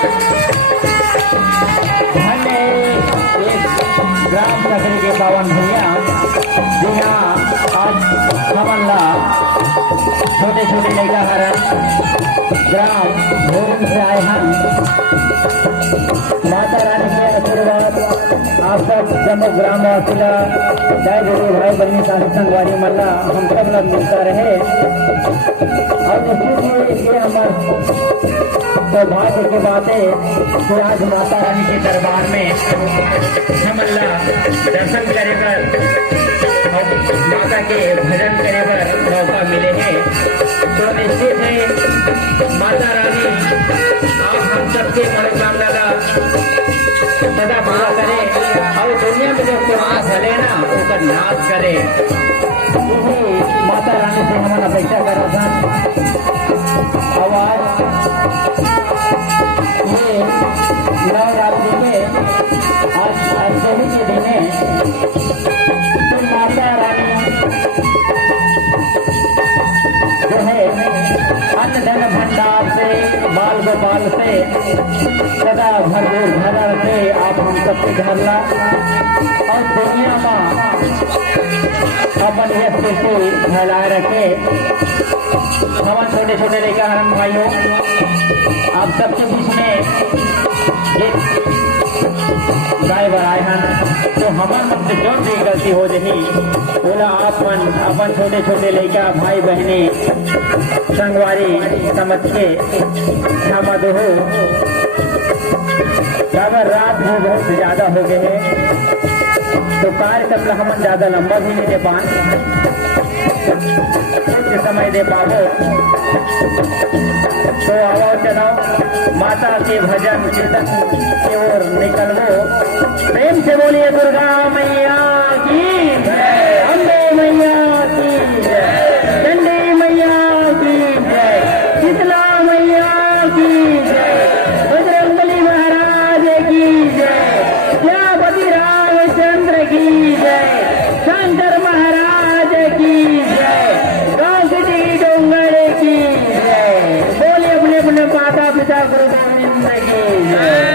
धन्य एक ग्राम नगरी के पावन भैया जी हाँ आज हमला छोटे छोटे लड़का हरण ग्राम भोजन से आए हैं। माता रानी के आशीर्वाद आप सब जम्मू ग्राम वासिला जय गुरु भाई बहनी साधु संगवारी मल्ला हम सब लोग मिलता रहे और निश्चित ये हमारे सौभाग्य की बातें कि आज माता रानी के दरबार में हम अल्लाह दर्शन करेकर और माता के भजन करे पर मौका मिले हैं। तो निश्चित है माता रानी आप हम सबके मनोकामना का सदा पूरा करे और दुनिया में जो कुरान भले ना उसका नाश करे। माता रानी से हमारा अपेक्षा कर रहा था। आवाज ये नवरात्रि के आज अष्टमी के दिन है तो माता रानी जो है अन्न धन भंडार से बाल गोपाल से सदा भरपूर भर से आप हम सबके घर ला और दुनिया में अपन यश को फैलाए रखे। नमन छोटे छोटे लेकर हरण भाइयों आप सबके बीच में एक गाय बराए हैं तो हमारे मन से जो भी गलती हो रही बोला अपन छोटे छोटे लड़का भाई बहने संगवारी समझ के क्षमा दो। अगर रात में बहुत ज्यादा हो गए हैं तो कार्यक्रम हम ज्यादा लंबा भी नहीं दे कुछ समय दे पाओ तो आओ चलाओ माता के भजन कीर्तन की ओर निकलो। प्रेम से बोलिए दुर्गा मैया की जय, अम्बे मैया की जय, चंडी मैया की जय, शीतला मैया की जय, बजरंगबली महाराज की जय, श्यामपति रामचंद्र की जय, शंकर महाराज की जय, गाँव की डोंगर की जय। बोले अपने अपने माता पिता गुरु गोविंद की जय।